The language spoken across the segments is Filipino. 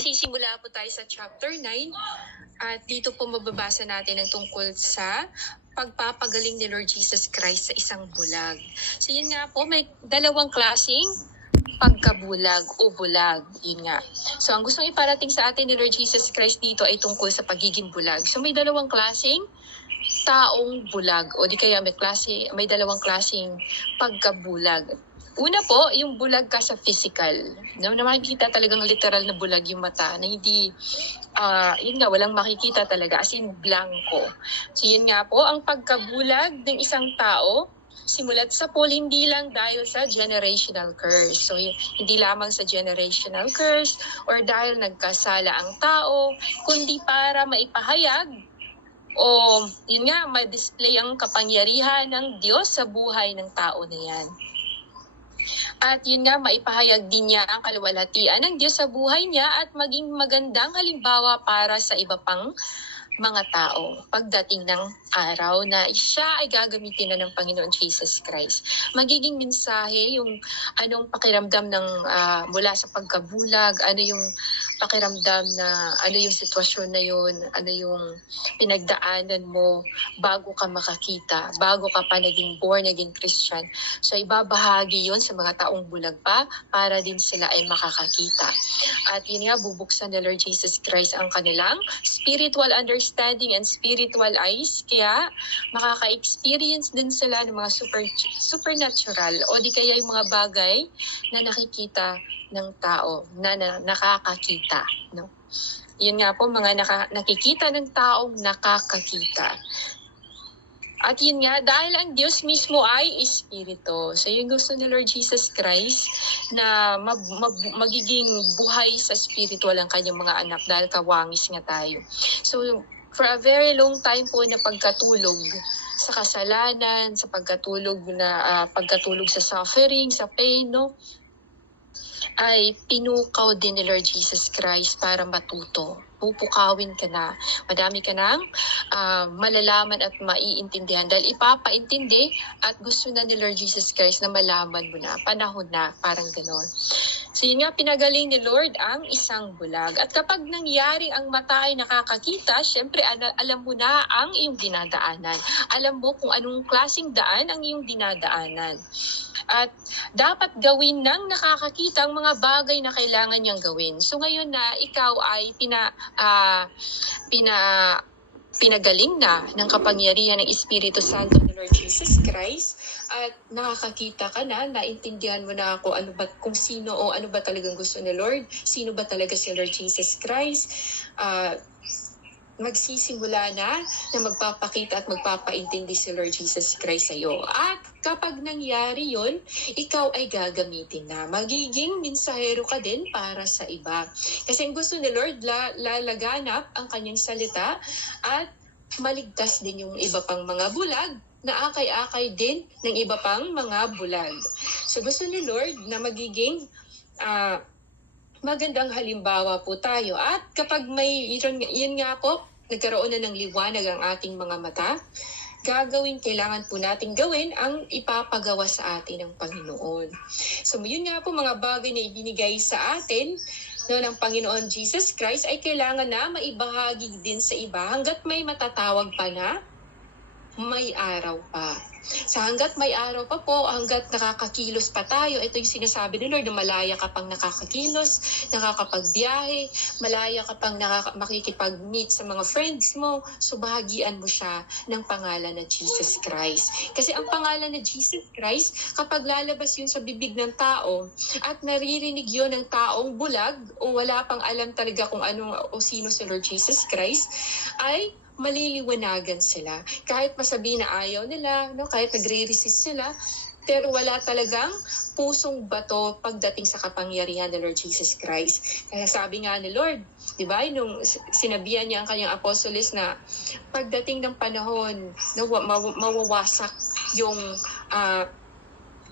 Sisimula po tayo sa chapter 9 at dito po mababasa natin ang tungkol sa pagpapagaling ni Lord Jesus Christ sa isang bulag. So yun nga po, may dalawang klaseng pagkabulag o bulag. Yun nga. So ang gustong iparating sa atin ni Lord Jesus Christ dito ay tungkol sa pagiging bulag. So may dalawang klaseng taong bulag o di kaya may dalawang klaseng pagkabulag. Una po, yung bulag ka sa physical. No, na makikita talagang literal na bulag yung mata na hindi yun nga, walang makikita talaga, as in blanco. So yun nga po, ang pagkabulag ng isang tao, simulat sa Paul, hindi lang dahil sa generational curse. So hindi lamang sa generational curse or dahil nagkasala ang tao, kundi para maipahayag o yun nga, ma-display ang kapangyarihan ng Diyos sa buhay ng tao na yan. At yun nga, maipahayag din niya ang kaluwalhatian ng Diyos sa buhay niya at maging magandang halimbawa para sa iba pang mga tao pagdating ng araw na siya ay gagamitin na ng Panginoon Jesus Christ. Magiging mensahe yung anong pakiramdam ng mula sa pagkabulag, ano yung pakiramdam na ano yung sitwasyon na yun, ano yung pinagdaanan mo bago ka makakita, bago ka pa naging born, naging Christian. So ibabahagi yun sa mga taong bulag pa para din sila ay makakakita. At yun nga, bubuksan ni Lord Jesus Christ ang kanilang spiritual understanding and spiritual eyes. Kaya makaka-experience din sila ng mga supernatural o di kaya yung mga bagay na nakikita ng tao, na nakakakita. No? Yun nga po, mga nakikita ng taong nakakakita. At yun nga, dahil ang Diyos mismo ay Espiritu. So yung gusto ni Lord Jesus Christ na magiging buhay sa spiritual ang kanyang mga anak dahil kawangis nga tayo. So for a very long time po na pagkatulog sa kasalanan, sa pagkatulog sa suffering, sa pain, no? Ay pinukaw din ni Lord Jesus Christ para matuto. Pupukawin ka na. Madami ka nang malalaman at maiintindihan dahil ipapaintindi at gusto na ni Lord Jesus Christ na malaman mo na. Panahon na, parang ganon. So yun nga, pinagaling ni Lord ang isang bulag. At kapag nangyari ang mata ay nakakakita, syempre alam mo na ang iyong dinadaanan. Alam mo kung anong klaseng daan ang iyong dinadaanan. At dapat gawin ng nakakakita ang mga bagay na kailangan niyang gawin. So ngayon na ikaw ay pinagaling na ng kapangyarihan ng Espiritu Santo ng Lord Jesus Christ at nakakakita ka na, naintindihan mo na kung sino o ano ba talagang gusto ni Lord, sino ba talaga si Lord Jesus Christ, magsisimula na magpapakita at magpapaintindi si Lord Jesus Christ sa iyo. At kapag nangyari yon, ikaw ay gagamitin na. Magiging mensahero ka din para sa iba. Kasi ang gusto ni Lord, lalaganap ang kanyang salita at maligtas din yung iba pang mga bulag na akay-akay din ng iba pang mga bulag. So gusto ni Lord na magiging magandang halimbawa po tayo. At kapag yun nga po, nagkaroon na ng liwanag ang ating mga mata, kailangan po natin gawin ang ipapagawa sa atin ng Panginoon. So yun nga po, mga bagay na ibinigay sa atin ng Panginoon Jesus Christ ay kailangan na maibahagi din sa iba hanggat may matatawag pa na may araw pa. Sa hanggat may araw pa po, hanggat nakakakilos pa tayo, ito yung sinasabi ni Lord na malaya ka pang nakakakilos, nakakapagbiyahe, malaya ka pang makikipag-meet sa mga friends mo, so bahagian mo siya ng pangalan na Jesus Christ. Kasi ang pangalan na Jesus Christ, kapag lalabas yun sa bibig ng tao at naririnig yun ng taong bulag o wala pang alam talaga kung ano o sino si Lord Jesus Christ, ay maliliwanagan sila. Kahit masabi na ayaw nila, no? Kahit nagre-resist sila, pero wala talagang pusong bato pagdating sa kapangyarihan ng Lord Jesus Christ. Kaya sabi nga ni Lord, di ba, nung sinabihan niya ang kanyang apostoles na pagdating ng panahon, no, mawawasak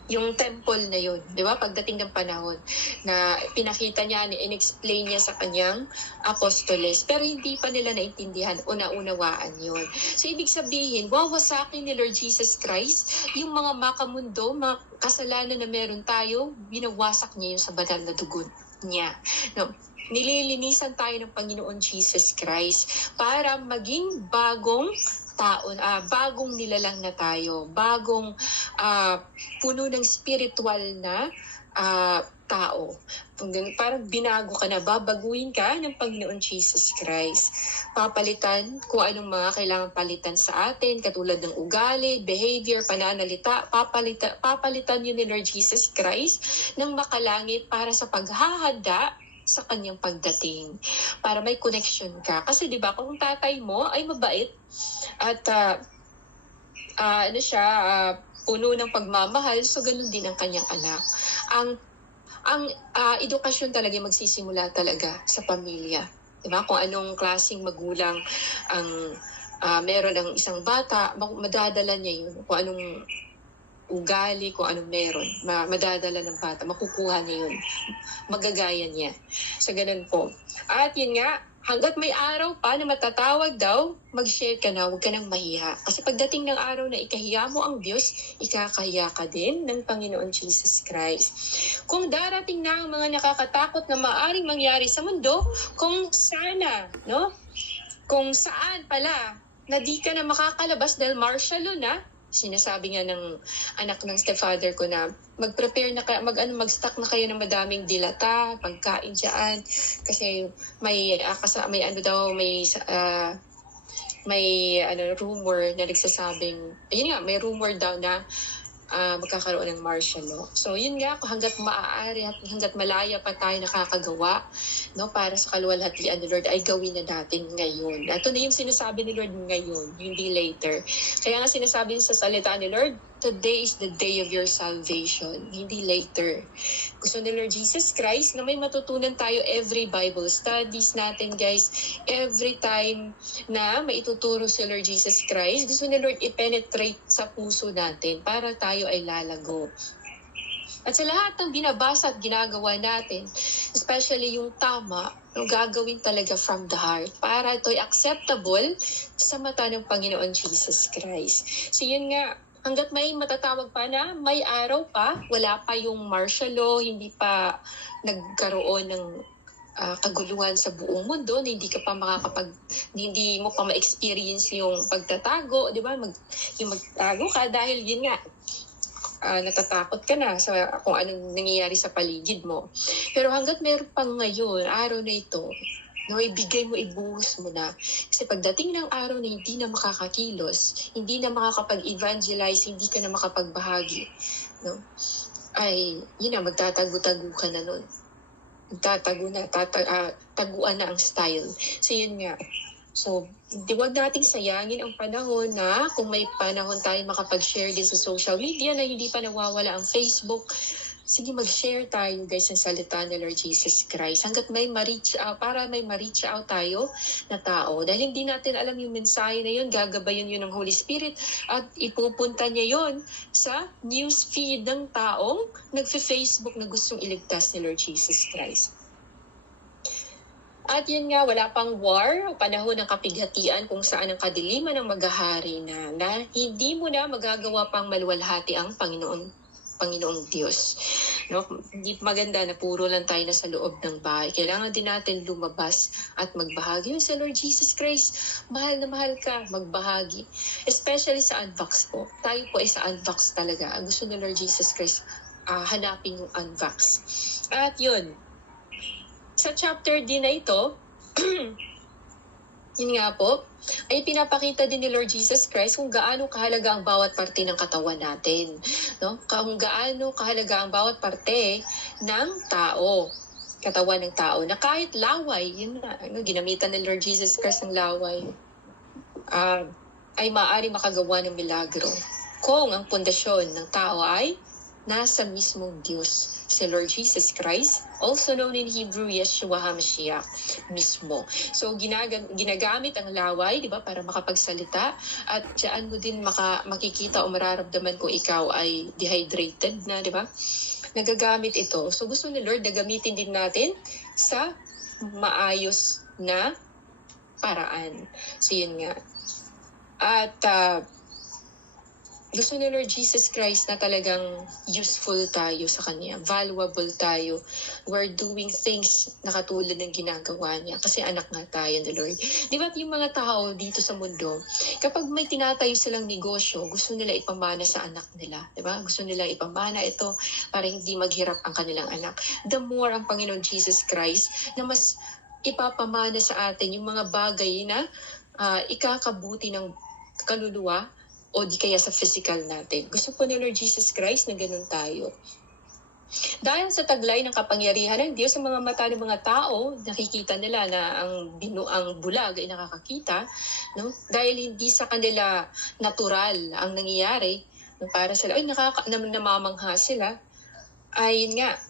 yung temple na yun, di ba? Pagdating ng panahon na pinakita niya, in-explain niya sa kanyang apostoles, pero hindi pa nila naintindihan o naunawaan yun. So, ibig sabihin, wawasakin ni Lord Jesus Christ yung mga makamundo, mga kasalanan na meron tayo, binawasak niya yun sa banal na dugo niya. No? nililinisan tayo ng Panginoon Jesus Christ para maging bagong tao, bagong nilalang na tayo, bagong puno ng spiritual na tao. Parang binago ka na, babaguhin ka ng Panginoon Jesus Christ. Papalitan kung anong mga kailangan palitan sa atin, katulad ng ugali, behavior, pananalita, papalitan yun ni Lord Jesus Christ ng makalangit para sa paghahanda sa kanyang pagdating, para may connection ka. Kasi 'di ba, kung tatay mo ay mabait at puno ng pagmamahal, so ganun din ang kanyang anak. Ang edukasyon talaga magsisimula talaga sa pamilya. 'Di ba? Kung anong klaseng magulang ang meron ng isang bata, madadala niya yun. Kung anong ugali, kung anong meron, madadala ng bata, makukuha niya yun. Magagaya niya. So, ganun po. At yun nga, hanggat may araw pa na matatawag daw, mag-share ka na, huwag ka nang mahiya. Kasi pagdating ng araw na ikahiya mo ang Diyos, ikakahiya ka din ng Panginoon Jesus Christ. Kung darating na ang mga nakakatakot na maaaring mangyari sa mundo, kung sana, no? Kung saan pala, na di ka na makakalabas dahil martial law na, sinasabi nga ng anak ng stepfather ko na mag-prepare na mag-stock na kayo ng madaming dilata, pagkain diyan kasi may rumor na nagsasabing, ayun nga, may rumor daw na magkakaroon ng martial law. So yun nga, hanggat maaari at hanggat malaya pa tayo nakakagawa, no, para sa kaluwalhatian ni Lord, ay gawin na natin ngayon. Ito na yung sinasabi ni Lord ngayon, hindi later. Kaya nga sinasabi sa salita ni Lord, today is the day of your salvation, hindi later. Gusto ni Lord Jesus Christ na may matutunan tayo every Bible studies natin, guys. Every time na maituturo si Lord Jesus Christ, gusto ni Lord i-penetrate sa puso natin para tayo ay lalago. At sa lahat ng binabasa at ginagawa natin, especially yung tama, gagawin talaga from the heart para ito'y acceptable sa mata ng Panginoon Jesus Christ. So yun nga, hanggat may matatawag pa na may araw pa, wala pa yung martial law, hindi pa nagkaroon ng kaguluhan sa buong mundo, na hindi mo pa ma-experience yung pagtatago, di ba? Yung magtago ka dahil yun nga, natatakot ka na sa kung anong nangyayari sa paligid mo. Pero hanggat meron pang ngayon, araw na ito, no, ibigay mo, ibuhos mo na. Kasi pagdating ng araw na hindi na makakakilos, hindi na makakapag-evangelize, hindi ka na makapagbahagi, no, ay, yun na, magtatago-tago ka na nun. Taguan na ang style. So, yun nga. So, huwag nating sayangin ang panahon na kung may panahon tayo makapag-share din sa social media na hindi pa nawawala ang Facebook, sige, mag-share tayo, guys, ng salita ni Lord Jesus Christ hanggat may ma-reach out, para may ma-reach out tayo na tao. Dahil hindi natin alam yung mensahe na yun, gagabayan yun ng Holy Spirit at ipupunta niya yun sa news feed ng taong nagfe-Facebook na gustong iligtas ni Lord Jesus Christ. At yun nga, wala pang war o panahon ng kapighatian kung saan ang kadiliman ang maghahari na hindi mo na magagawa pang maluwalhati ang Panginoong Diyos. No? Hindi maganda na puro lang tayo na sa loob ng bahay. Kailangan din natin lumabas at magbahagi. Yung sa Lord Jesus Christ, mahal na mahal ka, magbahagi. Especially sa Unvax po. Tayo po ay sa Unvax talaga. Ang gusto ni Lord Jesus Christ, hanapin yung Unvax. At yun, sa chapter din na ito, yun nga po, ay pinapakita din ni Lord Jesus Christ kung gaano kahalaga ang bawat parte ng katawan natin. No? Kung gaano kahalaga ang bawat parte ng tao, katawan ng tao, na kahit laway, yun na, ginamitan ni Lord Jesus Christ ng laway, ay maaari makagawa ng milagro. Kung ang pundasyon ng tao ay nasa mismong Diyos, si Lord Jesus Christ, also known in Hebrew, Yeshua HaMashiach mismo. So, ginagamit ang laway, di ba, para makapagsalita, at diyan mo din makikita o mararamdaman kung ikaw ay dehydrated na, di ba? Nagagamit ito. So, gusto ni Lord na gamitin din natin sa maayos na paraan. So, yun nga. At gusto ni Lord Jesus Christ na talagang useful tayo sa Kanya, valuable tayo. We're doing things na katulad ng ginagawa niya kasi anak nga tayo ni Lord. Di ba yung mga tao dito sa mundo, kapag may tinatayo silang negosyo, gusto nila ipamana sa anak nila. Di ba? Gusto nila ipamana ito para hindi maghirap ang kanilang anak. The more ang Panginoon Jesus Christ na mas ipapamana sa atin yung mga bagay na ikakabuti ng kaluluwa o di kaya sa physical natin. Gusto po ni Lord Jesus Christ na ganun tayo. Dahil sa taglay ng kapangyarihan ng Diyos sa mga mata ng mga tao, nakikita nila na ang bulag ay nakakakita, no? Dahil hindi sa kanila natural ang nangyayari, no? Para sila, namamangha sila, ay yun nga,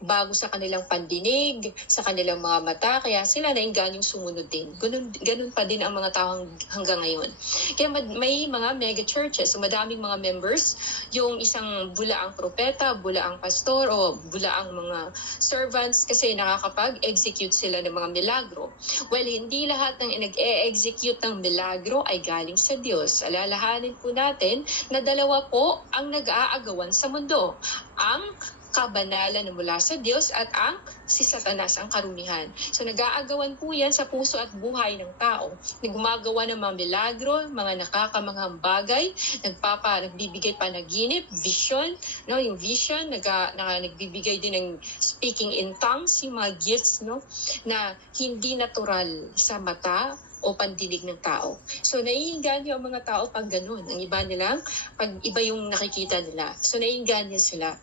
bago sa kanilang pandinig, sa kanilang mga mata, kaya sila naingganyong sumunod din. Ganun pa din ang mga tao hanggang ngayon. Kaya may mga mega churches, so madaming mga members, yung isang bulaang propeta, bulaang pastor, o bulaang mga servants kasi nakakapag-execute sila ng mga milagro. Well, hindi lahat ng nag-e-execute ng milagro ay galing sa Diyos. Alalahanin po natin na dalawa po ang nag-aagawan sa mundo. Ang kabanalan na mula sa Diyos at ang si Satanas ang karumihan. So nag-aagawan po yan sa puso at buhay ng tao. Gumagawa ng mga milagro, mga nakakamanghang bagay, nagbibigay panaginip, vision, no, yung vision, nagbibigay din ng speaking in tongues, yung mga gifts, no, na hindi natural sa mata o pandinig ng tao. So naiinganyo ang mga tao pag ganun. Ang iba nilang, pag iba yung nakikita nila. So naiinganyo sila.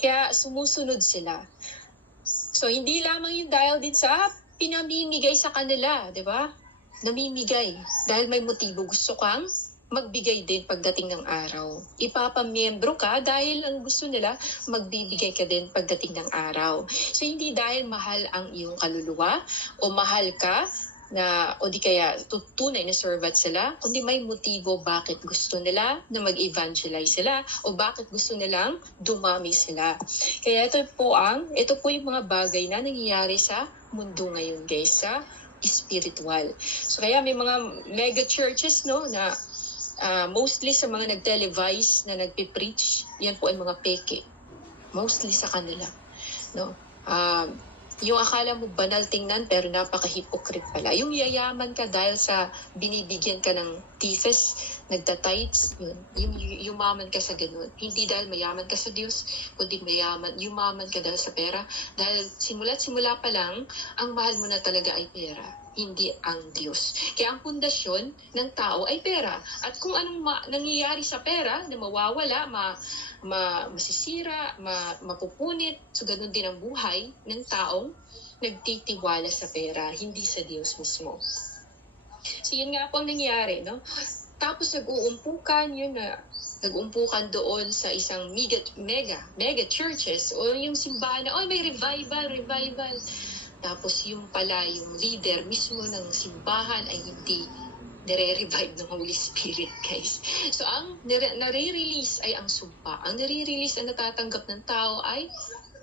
Kaya sumusunod sila. So hindi lamang yung dahil din sa pinamimigay sa kanila, di ba? Namimigay. Dahil may motibo, gusto kang magbigay din pagdating ng araw. Ipapamiyembro ka dahil ang gusto nila, magbibigay ka din pagdating ng araw. So hindi dahil mahal ang iyong kaluluwa o mahal ka, o di kaya tunay na servant sila, kundi may motibo bakit gusto nila na mag-evangelize sila o bakit gusto nilang dumami sila. Kaya ito po yung mga bagay na nangyayari sa mundo ngayon, guys, sa spiritual. So kaya may mga mega churches, no, na mostly sa mga nag-televise na nagpipreach, yan po ay mga peke. Mostly sa kanila, no. Yung akala mo banal tingnan pero napaka-hypocrite pala. Yung yayaman ka dahil sa binibigyan ka ng tifes, nagtatights, yun. Yung yumaman ka sa ganun. Hindi dahil mayaman ka sa Diyos, kundi yumaman ka dahil sa pera. Dahil simula pa lang, ang mahal mo na talaga ay pera, hindi ang Diyos. Kaya ang pundasyon ng tao ay pera. At kung anong nangyayari sa pera na mawawala, masisira, mapupunit, so ganun din ang buhay ng taong nagtitiwala sa pera, hindi sa Diyos mismo. So yun nga po ang nangyayari, no? Tapos nag-uumpukan doon sa isang mega churches o yung simbahan na, may revival. Tapos yung leader mismo ng simbahan ay hindi nare-revive ng Holy Spirit, guys. So ang nare-release ay ang sumpa. Ang nare-release ang natatanggap ng tao ay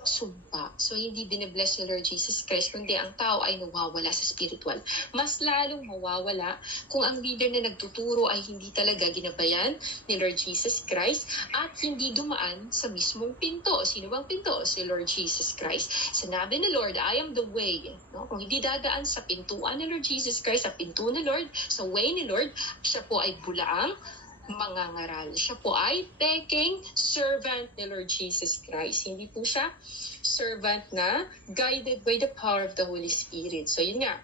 sumpa. So hindi bine-bless ni Lord Jesus Christ, kundi ang tao ay nawawala sa spiritual. Mas lalong mawawala kung ang leader na nagtuturo ay hindi talaga ginabayan ni Lord Jesus Christ at hindi dumaan sa mismong pinto. Sino bang pinto? Si Lord Jesus Christ. Sinabi ni Lord, I am the way. No? Kung hindi dadaan sa pintuan ni Lord Jesus Christ, sa pinto ni Lord, sa way ni Lord, siya po ay bulaang mangangaral. Siya po ay peking servant ni Lord Jesus Christ. Hindi po siya servant na guided by the power of the Holy Spirit. So yun nga,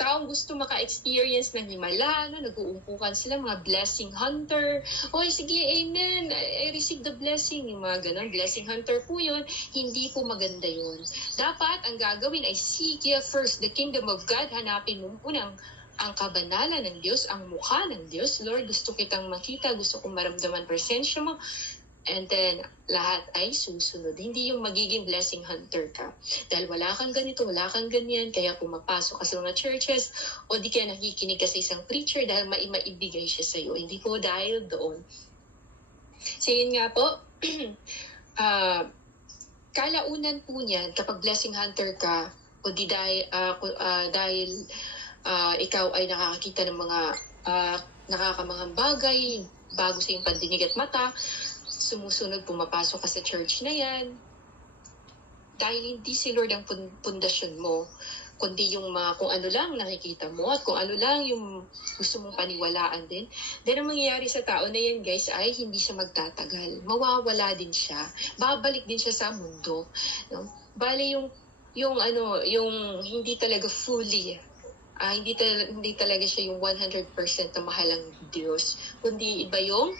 taong gusto maka-experience ng himala, nag-uumpukan sila, mga blessing hunter. Sige, amen, I receive the blessing. Yung mga ganun, blessing hunter po yun. Hindi po maganda yun. Dapat ang gagawin ay seek ye first the kingdom of God. Hanapin mo po ang kabanalan ng Diyos, ang mukha ng Diyos. Lord, gusto kitang makita, gusto kong maramdaman presensya mo. And then, lahat ay susunod. Hindi yung magiging blessing hunter ka. Dahil wala kang ganito, wala kang ganyan, kaya pumapasok ka sa mga churches, o di kaya nakikinig ka sa isang preacher dahil maibigay siya sa iyo. Hindi po dahil doon. So yun nga po, kalaunan po niyan, kapag blessing hunter ka, o di dahil ikaw ay nakakakita ng mga nakakamanghang bagay, bago sa iyong pandinig at mata, sumusunod, pumapasok ka sa church na yan. Dahil hindi si Lord ang pundasyon mo, kundi yung mga kung ano lang nakikita mo at kung ano lang yung gusto mong paniwalaan din. Then ang mangyayari sa tao na yan, guys, ay hindi siya magtatagal. Mawawala din siya. Babalik din siya sa mundo. No? Bale yung hindi talaga fully, hindi talaga siya yung 100% na mahalang Diyos, kundi iba yung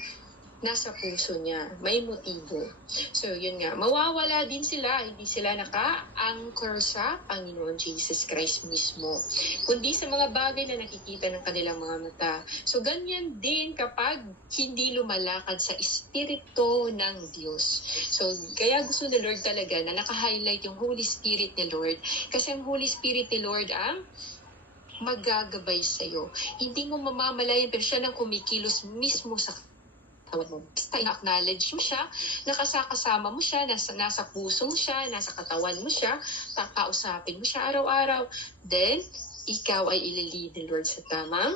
nasa puso niya, may motibo. So, yun nga, mawawala din sila, hindi sila naka-anchor sa Panginoon Jesus Christ mismo, kundi sa mga bagay na nakikita ng kanilang mga mata. So, ganyan din kapag hindi lumalakad sa Espiritu ng Diyos. So, kaya gusto ni Lord talaga na naka-highlight yung Holy Spirit ni Lord, kasi ang Holy Spirit ni Lord ang magagabay sa'yo. Hindi mo mamamalayan, pero siya nang kumikilos mismo sa katawan mo. Basta acknowledge mo siya, nakasakasama mo siya, nasa puso mo siya, nasa katawan mo siya, kakausapin mo siya araw-araw. Then, ikaw ay ililid ni Lord sa tamang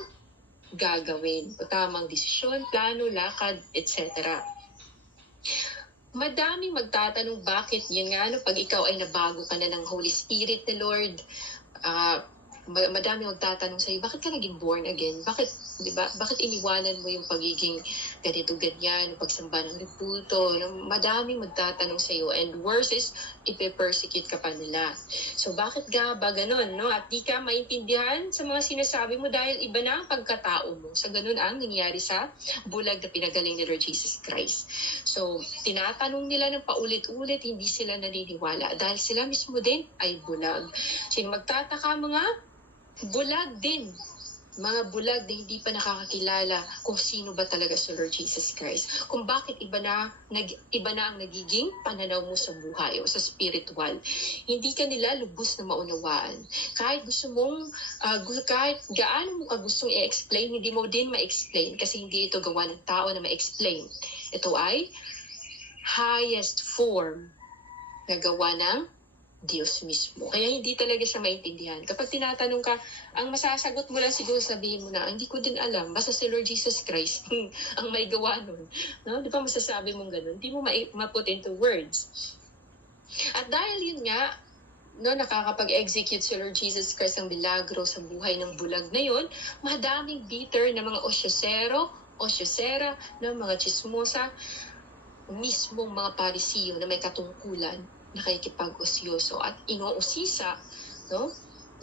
gagawin, o tamang desisyon, plano, lakad, etc. Madaming magtatanong bakit yun nga, pag ikaw ay nabago ka na ng Holy Spirit ni Lord, madami magtatanong sa'yo, bakit ka naging born again? Bakit iniwanan mo yung pagiging ganito-ganyan, pagsamba ng repulto? Madami magtatanong sa'yo, and worse is, ipe-persecute ka pa nila. So, bakit ba ganun, no? At di ka maintindihan sa mga sinasabi mo dahil iba na ang pagkatao mo. Sa ganun ang nangyari sa bulag na pinagaling ni Lord Jesus Christ. So, tinatanong nila ng paulit-ulit, hindi sila naniniwala dahil sila mismo din ay bulag. So, magtataka mga bulag din. Mga bulag na hindi pa nakakakilala kung sino ba talaga si Lord Jesus Christ. Kung bakit iba na ang nagiging pananaw mo sa buhay o sa spiritual. Hindi ka nila lubos na maunawaan. Kahit gusto mong, kahit gaano mo ka gustong i-explain, hindi mo din ma-explain kasi hindi ito gawa ng tao na ma-explain. Ito ay highest form na gawa ng Diyos mismo. Kaya hindi talaga siya maintindihan. Kapag tinatanong ka, ang masasagot mo lang siguro sabihin mo na, hindi ko din alam, basta si Lord Jesus Christ ang may gawa nun. No? Di ba masasabi mong ganun? Hindi mo ma-put into words. At dahil yun nga, nakakapag-execute si Lord Jesus Christ ang milagro sa buhay ng bulag na yun, madaming bitter na mga osyosera, na mga chismosa, mismong mga parisiyo na may katungkulan, nakikipag-usyoso at inuusisa, no?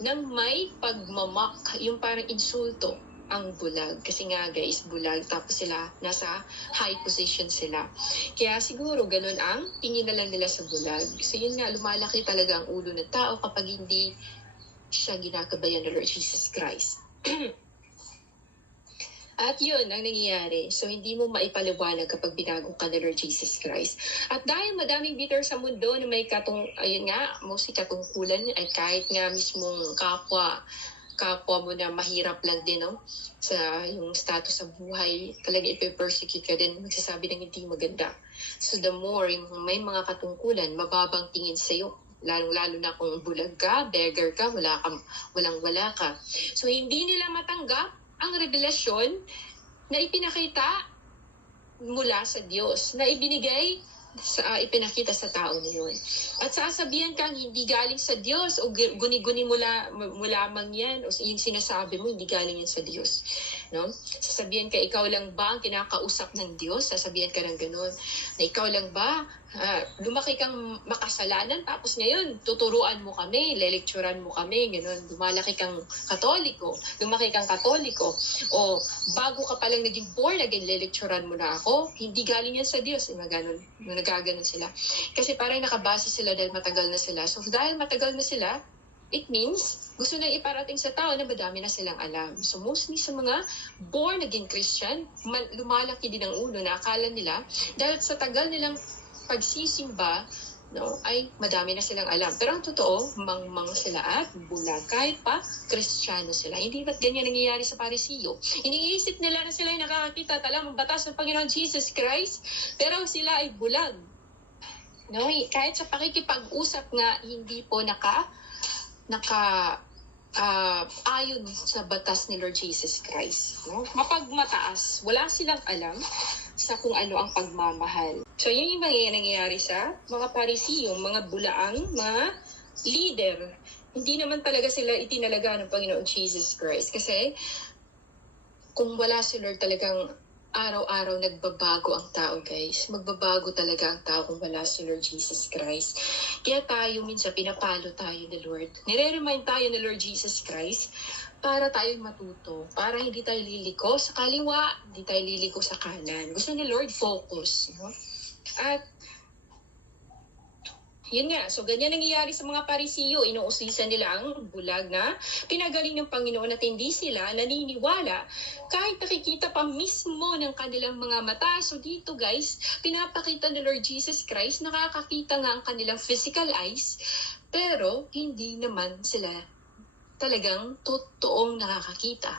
Nang may pagmamak, yung parang insulto ang bulag. Kasi nga guys, bulag, tapos sila nasa high position sila. Kaya siguro ganun ang tingin na lang nila sa bulag. So yun nga, lumalaki talaga ang ulo ng tao kapag hindi siya ginagabayan ng Lord Jesus Christ. At yun ang nangyayari. So, hindi mo maipaliwanag kapag binago ka ni Lord Jesus Christ. At dahil madaming bitter sa mundo na may mostly katungkulan, ay kahit nga mismong kapwa mo na mahirap lang din, no? Sa yung status sa buhay, talaga ipe-persecute ka din, magsasabi ng hindi maganda. So, the more may mga katungkulan, mababang tingin sa'yo. Lalo na kung bulag ka, beggar ka, walang-wala ka. So, hindi nila matanggap ang revelasyon na ipinakita mula sa Diyos, na ipinakita sa tao na yun. At sasabihan kang hindi galing sa Diyos o guni-guni mo lamang yan o yung sinasabi mo hindi galing yan sa Diyos. No? Sasabihan ka, ikaw lang ba ang kinakausap ng Diyos? Sasabihan ka ng ganun. Na ikaw lang ba? Lumaki kang makasalanan tapos ngayon tuturuan mo kami, lelekturan mo kami, gano'n. Lumaki kang katoliko o bago ka palang naging born again, lelekturan mo na ako, hindi galing yan sa Diyos. Nagaganon sila kasi parang nakabase sila dahil matagal na sila. So dahil matagal na sila, it means gusto nang iparating sa tao na madami na silang alam. So mostly sa mga born again Christian, lumalaki din ang ulo na akala nila dahil sa tagal nilang pagsisimba, no, ay madami na silang alam. Pero ang totoo, mangmang sila at bulag. Kahit pa, Kristiyano sila. Hindi ba't ganyan nangyayari sa Parisiyo? Iniisip nila na sila ay nakakakita talang ang batas ng Panginoon Jesus Christ, pero sila ay bulag. No, kahit sa pakikipag-usap nga, hindi po ayon sa batas ni Lord Jesus Christ. No? Mapagmataas, wala silang alam sa kung ano ang pagmamahal. So yun yung nangyayari sa mga Parisiyong, mga bulaang, mga leader. Hindi naman talaga sila itinalaga ng Panginoon Jesus Christ. Kasi kung wala si Lord, talagang araw-araw nagbabago ang tao, guys. Magbabago talaga ang tao kung wala si Lord Jesus Christ. Kaya tayo minsan pinapalo tayo ni Lord. Nire-remind tayo ni Lord Jesus Christ para tayo matuto. Para hindi tayo liliko sa kaliwa, hindi tayo liliko sa kanan. Gusto ni Lord focus. No? At yun nga, so ganyan nangyayari sa mga Parisiyo, inuusisan nila ang bulag na pinagaling ng Panginoon at hindi sila naniniwala kahit nakikita pa mismo ng kanilang mga mata. So dito guys, pinapakita ni Lord Jesus Christ, nakakakita nga ang kanilang physical eyes, pero hindi naman sila talagang totoong nakakakita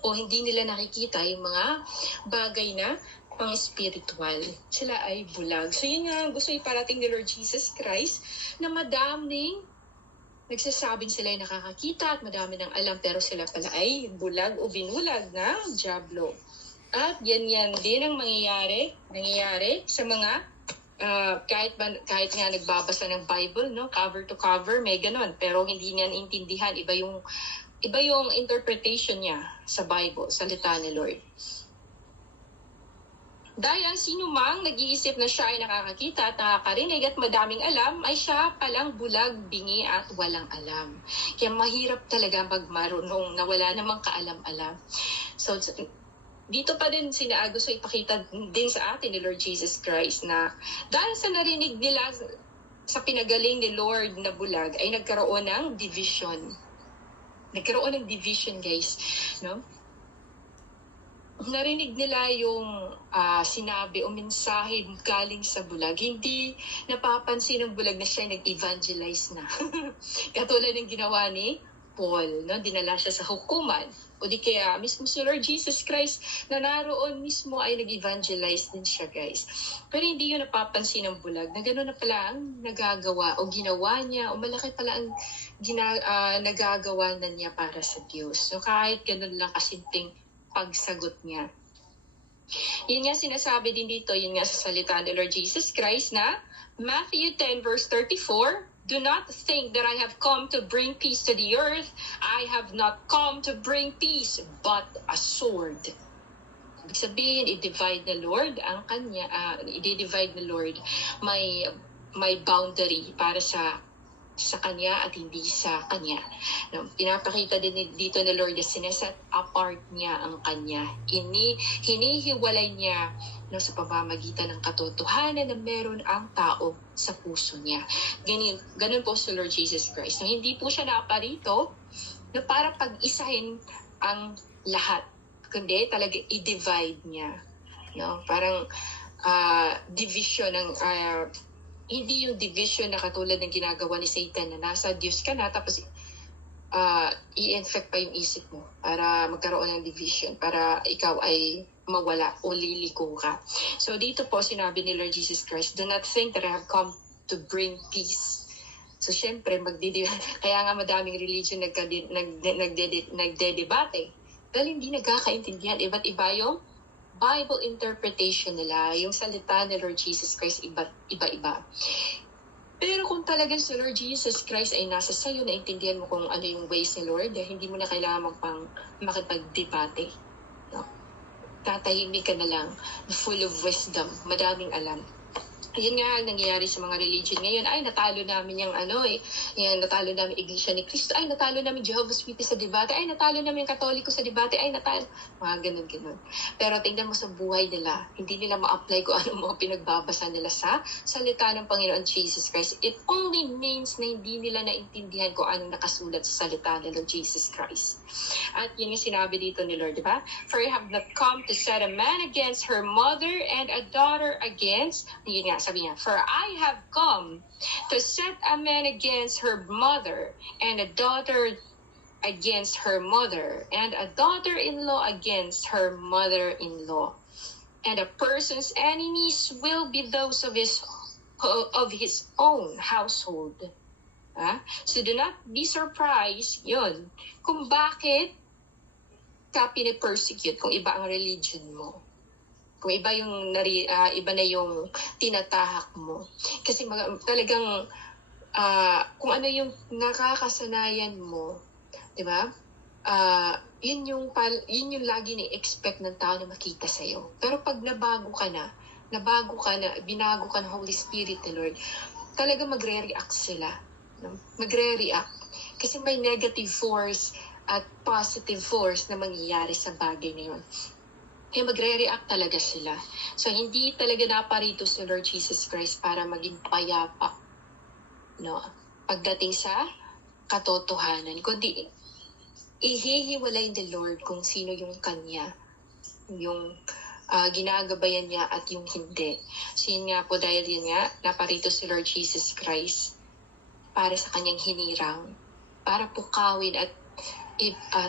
o hindi nila nakikita yung mga bagay na pang-spiritual. Sila ay bulag. So yun nga gusto iparating ni Lord Jesus Christ na madaming nagsasabing sila ay nakakakita at madami ng alam pero sila pala ay bulag o binulag ng dyablo. At yan din ang nangyayari sa mga kahit nga nagbabasa ng Bible, no, cover to cover, may ganon, pero hindi niya intindihan, iba yung interpretation niya sa Bible, salita ni Lord. Dahil sino mang nag-iisip na siya ay nakakakita at nakakarinig at madaming alam, ay siya palang bulag, bingi at walang alam. Kaya mahirap talaga magmarunong na wala namang kaalam-alam. So, dito pa din gusto ipakita din sa atin ni Lord Jesus Christ na dahil sa narinig nila sa pinagaling ni Lord na bulag, ay nagkaroon ng division. Nagkaroon ng division, guys. No? Narinig nila yung sinabi o mensahe galing sa bulag. Hindi napapansin ng bulag na siya nag-evangelize na. Katulad ng ginawa ni Paul, no? Dinala siya sa hukuman. O di kaya mismo si Lord Jesus Christ na naroon mismo ay nag-evangelize din siya, guys. Pero hindi yun napapansin ng bulag na gano'n na pala ang nagagawa o ginawa niya o malaki pala ang nagagawa na niya para sa Diyos. So kahit gano'n lang kasimpleng pagsagot niya. Yun nga sinasabi din dito, yun nga sa salita ni Lord Jesus Christ na Matthew 10 verse 34, do not think that I have come to bring peace to the earth. I have not come to bring peace, but a sword. Ibig sabihin, i-divide na Lord ang kanya, i-divide na Lord may boundary para sa kanya at hindi sa kanya. No, pinapakita din dito ni Lord na sineset apart niya ang kanya. Hinihiwalay niya, no, sa pamamagitan ng katotohanan na meron ang tao sa puso niya. Ganun po si Lord Jesus Christ. No, hindi po siya naparito na para pag-isahin ang lahat, kundi talaga i-divide niya. No, parang division ng hindi yung division na katulad ng ginagawa ni Satan na nasa Diyos ka na tapos i-infect pa yung isip mo para magkaroon ng division, para ikaw ay mawala o liliko ka. So dito po sinabi ni Lord Jesus Christ, do not think that I have come to bring peace. So syempre, kaya nga madaming religion nagdedebate dahil hindi nagkakaintindihan. Iba't iba yung Bible interpretation nila, yung salita ni Lord Jesus Christ, iba-iba. Pero kung talagang si Lord Jesus Christ ay nasa sayo, naintindihan mo kung ano yung ways ni Lord, hindi mo na kailangan makipag-debate. No? Tatahimik ka na lang, full of wisdom, madaming alam. Yun nga nangyayari sa mga religion ngayon. Ay, natalo namin yung natalo namin Iglesia ni Cristo. Ay, natalo namin Jehovah's Witness sa debate. Ay, natalo namin Katoliko sa debate. Ay, natalo. Mga ganun-ganun. Pero tingnan mo sa buhay nila, hindi nila ma-apply kung ano mga pinagbabasa nila sa salita ng Panginoon Jesus Christ. It only means na hindi nila naintindihan kung anong nakasulat sa salita ng Lord Jesus Christ. At yun yung sinabi dito ni Lord, diba? For I have not come to set a man against her mother and a daughter against, yun nga, sabi niya, for I have come to set a man against her mother and a daughter against her mother and a daughter-in-law against her mother-in-law. And a person's enemies will be those of his own household. So do not be surprised, yun, kung bakit ka pinipersecute kung iba ang religion mo. Kung iba yung iba na yung tinatahak mo. Kasi talagang kung ano yung nakakasanayan mo, 'di ba? Yun yung lagi ni-expect ng tao na makita sa iyo. Pero pag binago ka na, binago ka ng Holy Spirit ni Lord, talaga magre-react sila. No? Magre-react. Kasi may negative force at positive force na mangyayari sa bagay na yun. Kaya magre-react talaga sila. So, hindi talaga naparito si Lord Jesus Christ para maging payapa. No? Pagdating sa katotohanan. Kundi, ihihiwalay ni Lord kung sino yung Kanya. Yung ginagabayan niya at yung hindi. So, yun nga po, dahil yun nga, naparito si Lord Jesus Christ para sa Kanyang hinirang. Para pukawin at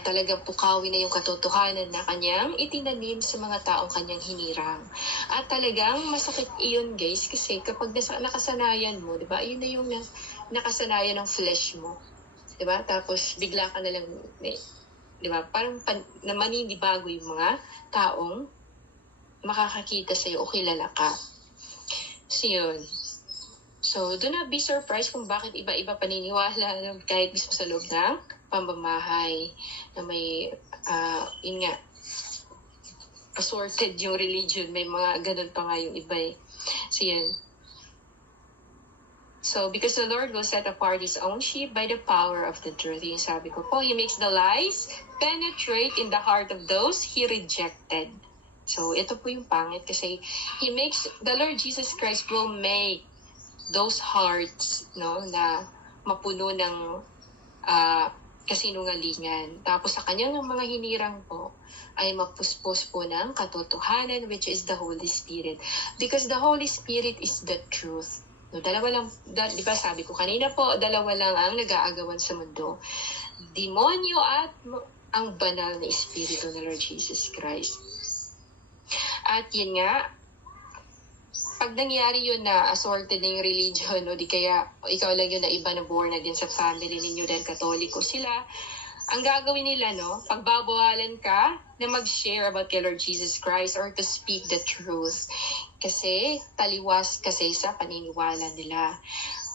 talagang pukawin na yung katotohanan na kanyang itinanim sa mga taong kanyang hinirang. At talagang masakit iyon, guys, kasi kapag nakasanayan mo, 'di ba? Ayun na yung nakasanayan ng flesh mo. 'Di ba? Tapos bigla ka na lang, 'di ba? Parang maninibago yung mga taong makakakita sa iyo o kilala ka. So, yun. So, do not be surprised kung bakit iba-iba paniniwala kahit mismo sa loob ng pamamahay na may, yun nga, assorted yung religion. May mga ganun pa nga yung iba eh. So, yun. So, because the Lord will set apart His own sheep by the power of the truth. Yung sabi ko po, He makes the lies penetrate in the heart of those He rejected. So, ito po yung pangit kasi the Lord Jesus Christ will make those hearts, no, na mapuno ng kasinungalingan. Tapos sa kanyang mga hinirang po ay mapuspos po ng katotohanan, which is the Holy Spirit. Because the Holy Spirit is the truth. No, dalawa lang, di ba sabi ko kanina po, dalawa lang ang nag-aagawan sa mundo. Demonyo at ang banal na Espiritu ng Lord Jesus Christ. At yun nga, pag nangyari yun na assorted na yung religion, o di kaya ikaw lang yun na iba na born na din sa family ninyo dahil katoliko sila, ang gagawin nila, no, pagbabawalan ka na mag-share about kay Lord Jesus Christ or to speak the truth. Kasi taliwas kasi sa paniniwala nila.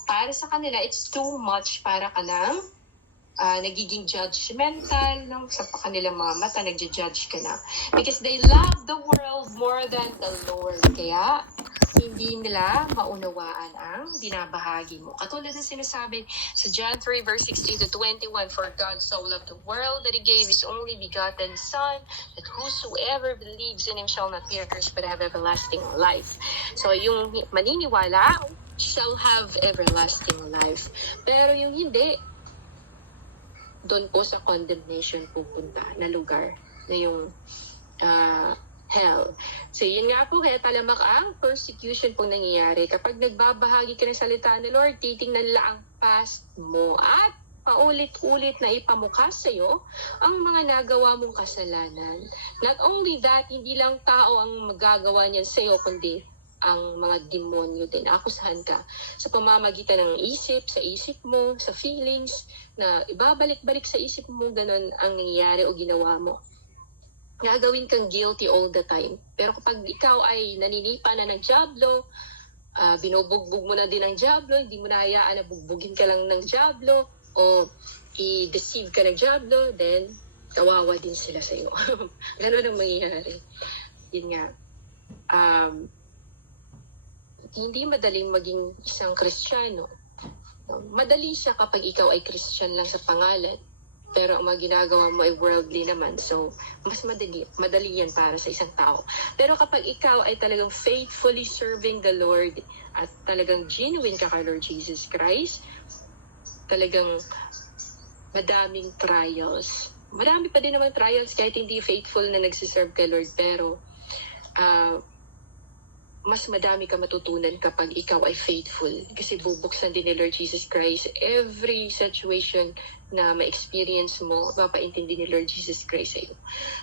Para sa kanila, it's too much para ka nang nagiging judgmental, no? Sa kanilang mga mata, nagja-judge ka na. Because they love the world more than the Lord. Kaya, hindi nila maunawaan ang binabahagi mo. Katulad ng sinasabi sa John 3 verse 16 to 21, For God so loved the world that He gave His only begotten Son, that whosoever believes in Him shall not perish but have everlasting life. So yung maniniwala shall have everlasting life. Pero yung hindi, doon po sa condemnation pupunta na lugar na yung hell. So, yun nga po, kaya talamak ang persecution pong nangyayari. Kapag nagbabahagi ka ng salita ng Lord, titingnan nila ang past mo at paulit-ulit na ipamukha sa'yo ang mga nagawa mong kasalanan. Not only that, hindi lang tao ang magagawa niyan sa'yo, kundi ang mga demonyo din. Akusahan ka sa pamamagitan ng sa isip mo, sa feelings, na ibabalik-balik sa isip mo, ganun ang nangyayari o ginawa mo. Gagawin kang guilty all the time. Pero kapag ikaw ay naninipa na ng dyablo, binubugbog mo na din ng dyablo, hindi mo na hayaan na bugbugin ka lang ng dyablo, o i-deceive ka ng dyablo, then kawawa din sila sa iyo. Ganun ang mangyayari. Yun nga. Hindi madaling maging isang Kristiyano. Madali siya kapag ikaw ay Christian lang sa pangalan. Pero ang mga ginagawa mo ay worldly naman. So, mas madali yan para sa isang tao. Pero kapag ikaw ay talagang faithfully serving the Lord at talagang genuine ka kay Lord Jesus Christ, talagang madaming trials. Marami pa din naman trials kahit hindi faithful na nagsiserve kay Lord. Pero, mas madami ka matutunan kapag ikaw ay faithful. Kasi bubuksan din ni Lord Jesus Christ every situation na ma-experience mo, mapaintindi ni Lord Jesus Christ sa iyo.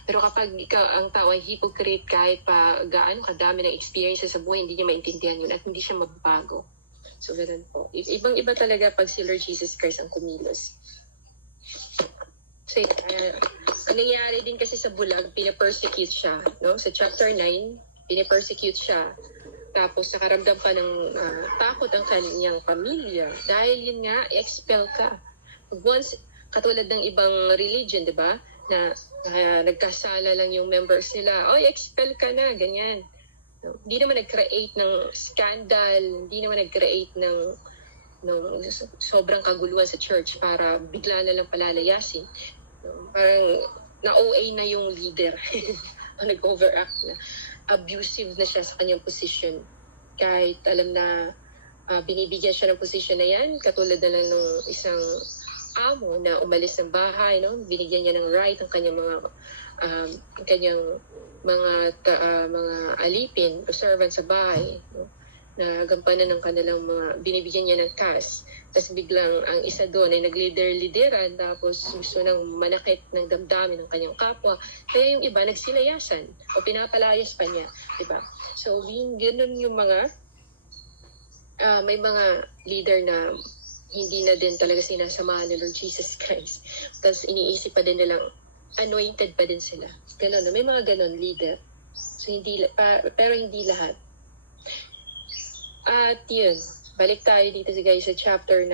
Pero kapag ikaw ang tao ay hypocrite, kahit pa gaano kadami ng experiences sa buhay, hindi niya maintindihan yun at hindi siya magbabago. So, ganun po. Ibang-iba talaga pag si Lord Jesus Christ ang kumilos. So, ang nangyayari din kasi sa bulag, pinapersecute siya. No? Sa chapter 9, pinapersecute siya. Tapos nakaramdam pa ng takot ang kanyang pamilya. Dahil yun nga, expel ka. Once, katulad ng ibang religion, di ba? Na nagkasala lang yung members nila. Oy, expel ka na, ganyan. No? Hindi naman nag-create ng scandal, hindi naman nag-create ng sobrang kaguluhan sa church para bigla na lang palalayasin. No? Parang na-OA na yung leader. Nag-overact na. Abusive na siya sa kanyang position. Kahit alam na binibigyan siya ng position na yan, katulad na lang ng isang amo na umalis ng bahay, no? Binigyan niya ng right ang kanyang mga alipin o servant sa bahay, no? Na gampanan ng kanilang binibigyan niya ng cash. Tapos biglang ang isa doon ay naglider-lideran tapos gusto nang manakit ng damdamin ng kanyang kapwa. Kaya yung iba nagsilayasan o pinapalayas pa niya. Diba? So, ganun yung may mga leader na hindi na din talaga sinasamahan ni Lord Jesus Christ. Tapos iniisip pa din nilang anointed pa din sila. Ganun, may mga ganun leader. So, pero hindi lahat. At yun, balik tayo dito guys sa chapter 9.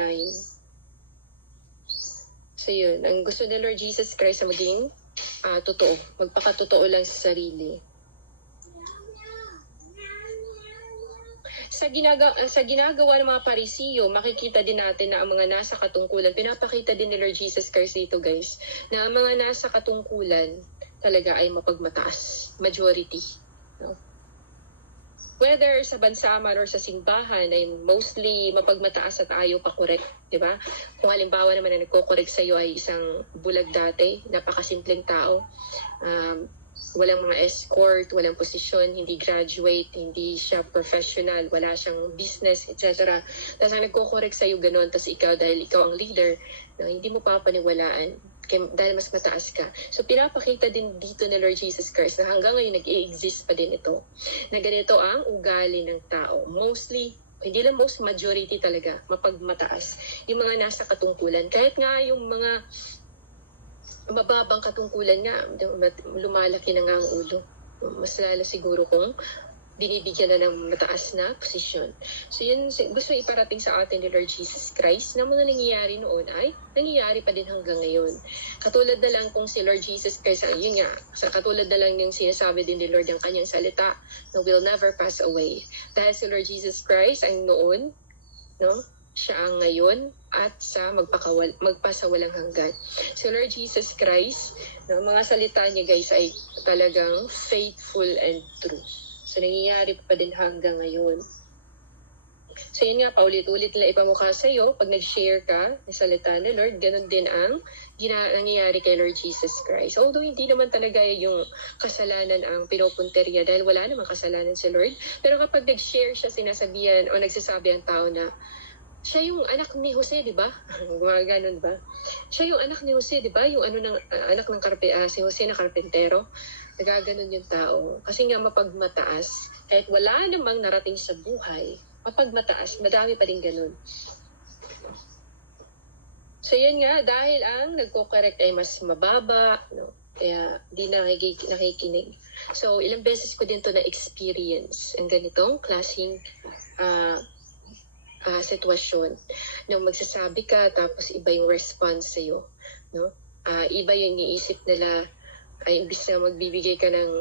So yun, ang gusto ni Lord Jesus Christ na maging totoo. Magpakatotoo lang sa sarili. Sa ginagawa ng mga Parisiyo, makikita din natin na ang mga nasa katungkulan, pinapakita din ni Lord Jesus Christ dito guys, na ang mga nasa katungkulan talaga ay mapagmataas. Majority. No? Whether sa bansa man or sa simbahan ay mostly mapagmataas at ayaw pa-correct, di ba? Kung halimbawa naman na nagko-correct sa iyo ay isang bulag dati, napakasimpleng tao, walang mga escort, walang posisyon, hindi graduate, hindi siya professional, wala siyang business, etc. Tapos ang nagko-correct sa iyo ganoon, tapos ikaw dahil ikaw ang leader, no, hindi mo papaniwalaan dahil mas mataas ka. So pinapakita din dito ni Lord Jesus Christ na hanggang ngayon nag-i-exist pa din ito. Na ganito ang ugali ng tao. Mostly, hindi lang most, majority talaga, mapagmataas. Yung mga nasa katungkulan. Kahit nga yung mga mababang katungkulan nga, lumalaki na nga ang ulo. Mas lalo siguro kung binibigyan na ng mataas na posisyon. So yun, gusto iparating sa atin ni Lord Jesus Christ na mga nangyayari noon ay nangyayari pa din hanggang ngayon. Katulad na lang kung si Lord Jesus Christ, yun nga, katulad na lang yung sinasabi din ni Lord ang kanyang salita na will never pass away. Dahil si Lord Jesus Christ ang noon, no? Siya ang ngayon at sa magpasawalang hanggan. Si Lord Jesus Christ, no, mga salita niya guys ay talagang faithful and true. So, nangyayari pa din hanggang ngayon. So, yun nga, paulit-ulit nila ipamukha sa iyo. Pag nag-share ka ng salita ni Lord, ganun din ang nangyayari kay Lord Jesus Christ. Although, hindi naman talaga yung kasalanan ang pinupunteriya dahil wala namang kasalanan si Lord. Pero kapag nag-share siya, sinasabihan o nagsasabi ang tao na siya yung anak ni Jose, di ba? Ganun ba? Siya yung anak ni Jose, di ba? Yung anak ng si Jose na karpentero. Nagaganon yung tao. Kasi nga mapagmataas, kahit wala namang narating sa buhay, mapagmataas, madami pa rin ganun. So yan nga, dahil ang nagko-correct ay mas mababa, no? Kaya di nakikinig. So ilang beses ko din to na-experience ang ganitong klaseng sitwasyon. Nung magsasabi ka, tapos iba yung response sa'yo. No? Iba yung iniisip nila, ay imbis na magbibigay ka ng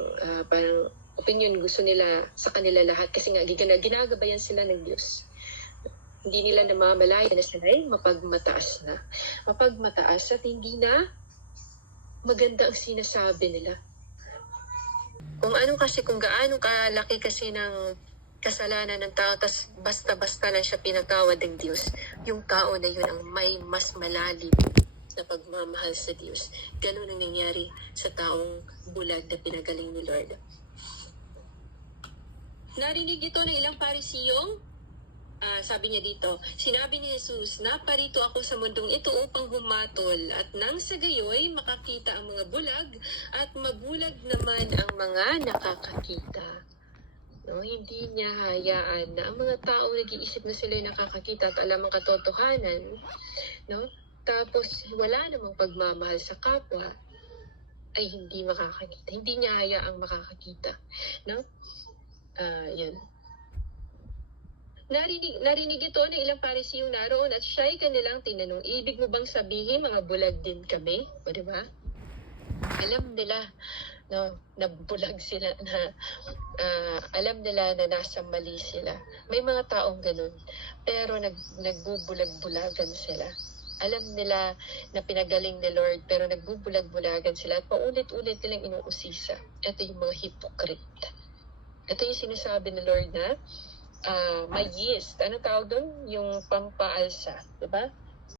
parang opinion, gusto nila sa kanila lahat kasi nga ginagabayan sila ng Diyos. Hindi nila namamalaya na sila ay mapagmataas na. Mapagmataas at hindi na maganda ang sinasabi nila. Kung gaano kalaki kasi ng kasalanan ng tao, tas basta-basta lang siya pinatawad ng Diyos, yung tao na yun ang may mas malalim na pagmamahal sa Diyos. Ganun ang nangyari sa taong bulag na pinagaling ni Lord. Narinig ito ng ilang Parisiyong, sabi niya dito, sinabi ni Jesus, naparito ako sa mundong ito upang humatol at nang sa gayoy makakita ang mga bulag at mabulag naman ang mga nakakakita. No? Hindi niya hayaan na ang mga tao nag-iisip na sila nakakakita at alam ang katotohanan, no? Tapos wala namang pagmamahal sa kapwa, ay hindi makakakita. Hindi niya hayaang makakakita, no? Yun. Narinig ito ng ilang Parisiyong naroon at siya'y kanilang tinanong, ibig mo bang sabihin mga bulag din kami? O, diba? Alam nila, no, na bulag sila, na alam nila na nasa mali sila. May mga taong ganun, pero nagbubulag-bulagan sila. Alam nila na pinagaling ni Lord, pero nagbubulag-bulagan sila at paulit-ulit nilang inuusisa. Ito yung mga hypocrite. Ito yung sinasabi ni Lord na may yeast. Ano tawag doon? Yung pampaalsa. Diba?